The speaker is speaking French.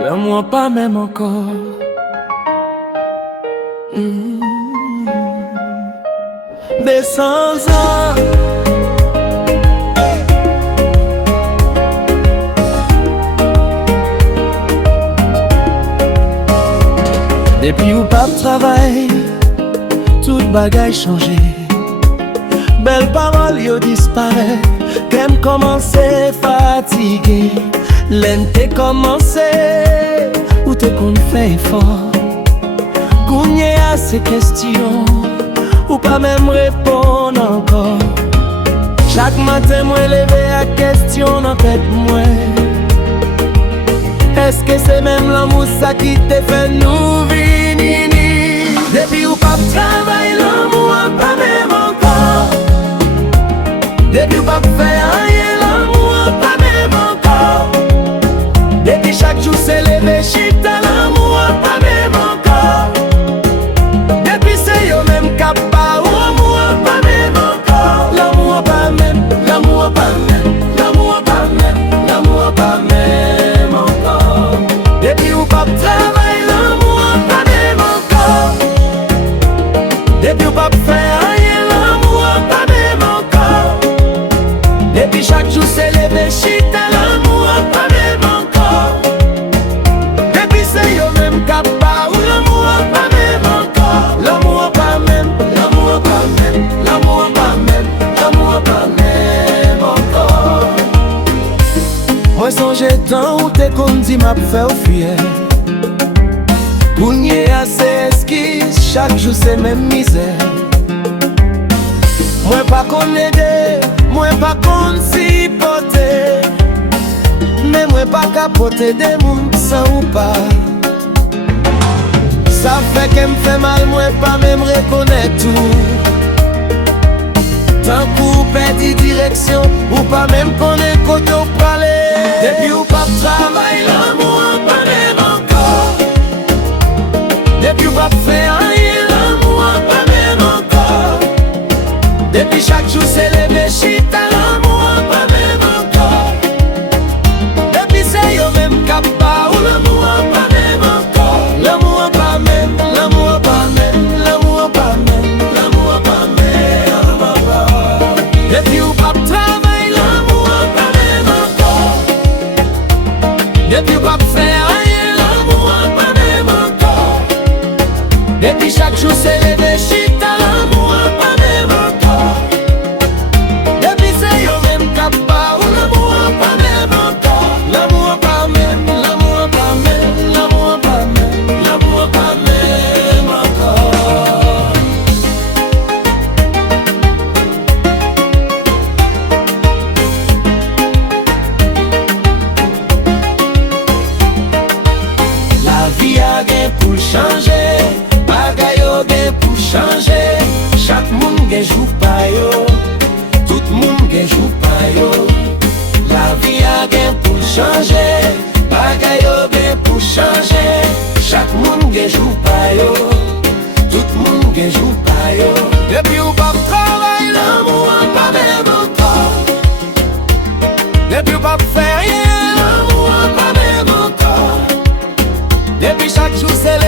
L'amour pas même encore. Des 100 ans. Depuis ou pas de travail, tout bagay changé. Belle parole yo disparaît. T'aimes commencer fatigué. L'en t'es commencé ou t'es qu'on fait effort. Kounye à ces questions ou pas même répondre encore. Chaque matin moi levé à question dans tête moi. Est-ce que c'est même l'amour ça qui te fait nous venir? Depuis ou pas travail l'amour pas même encore. Depuis ou pas faire rien l'amour pas même encore. Depuis chaque jour c'est levé chita l'amour pas même encore. Depuis c'est yo même capable ou l'amour pas même encore. L'amour pas même, l'amour pas même, l'amour pas même, l'amour pas même encore. Depuis ou pas travail l'amour pas même encore. Depuis ou pas faire rien l'amour pas même encore. Depuis chaque jour c'est levé chita l'amour pas même encore. Depuis c'est yo même capable ou l'amour pas même encore. L'amour pas même, l'amour pas même, l'amour pas même, l'amour pas même encore. Moi songe tant où t'es qu'on dit m'a fait fier. Kounye à ses esquisses, chaque jour c'est même misère. Moi pas qu'on aider, moi pas qu'on s'y porter. Mais moi pas capoter des mouns sans ou pas. Ça fait qu'elle me fait mal, moi pas même reconnaître tout. Tant qu'on perdit direction, ou pas même connaître côté au palais. Depuis ou pas travail, l'amour pas même encore. Depuis ou pas faire rien, l'amour pas même encore. Depuis chaque jour c'est levé chita, l'amour pas même encore. Depuis c'est yo même capable, ou l'amour pas même encore. L'amour pas même, l'amour pas même, l'amour pas même, l'amour pas même encore. Depuis ou pas travail, l'amour pas même encore. Depuis ou pas faire rien, l'amour pas même encore. Depuis chaque jour c'est levé chita, l'amour pas même encore. Depuis c'est yo même capable, l'amour pas même encore. L'amour pas même, l'amour pas même, l'amour pas même, l'amour pas même encore. La vie a gain pour changer, bagay yo gain pour changer. Chaque monde gain joue pa yo, tout monde gain joue pa yo. La vie a gain pour changer, bagay yo gain pour changer. Chaque monde gain joue pa yo, tout monde gain joue pa yo. Depuis ou pas travail, l'amour pas même encore. Depuis ou pas faire rien, l'amour pas même encore. Depuis chaque jour c'est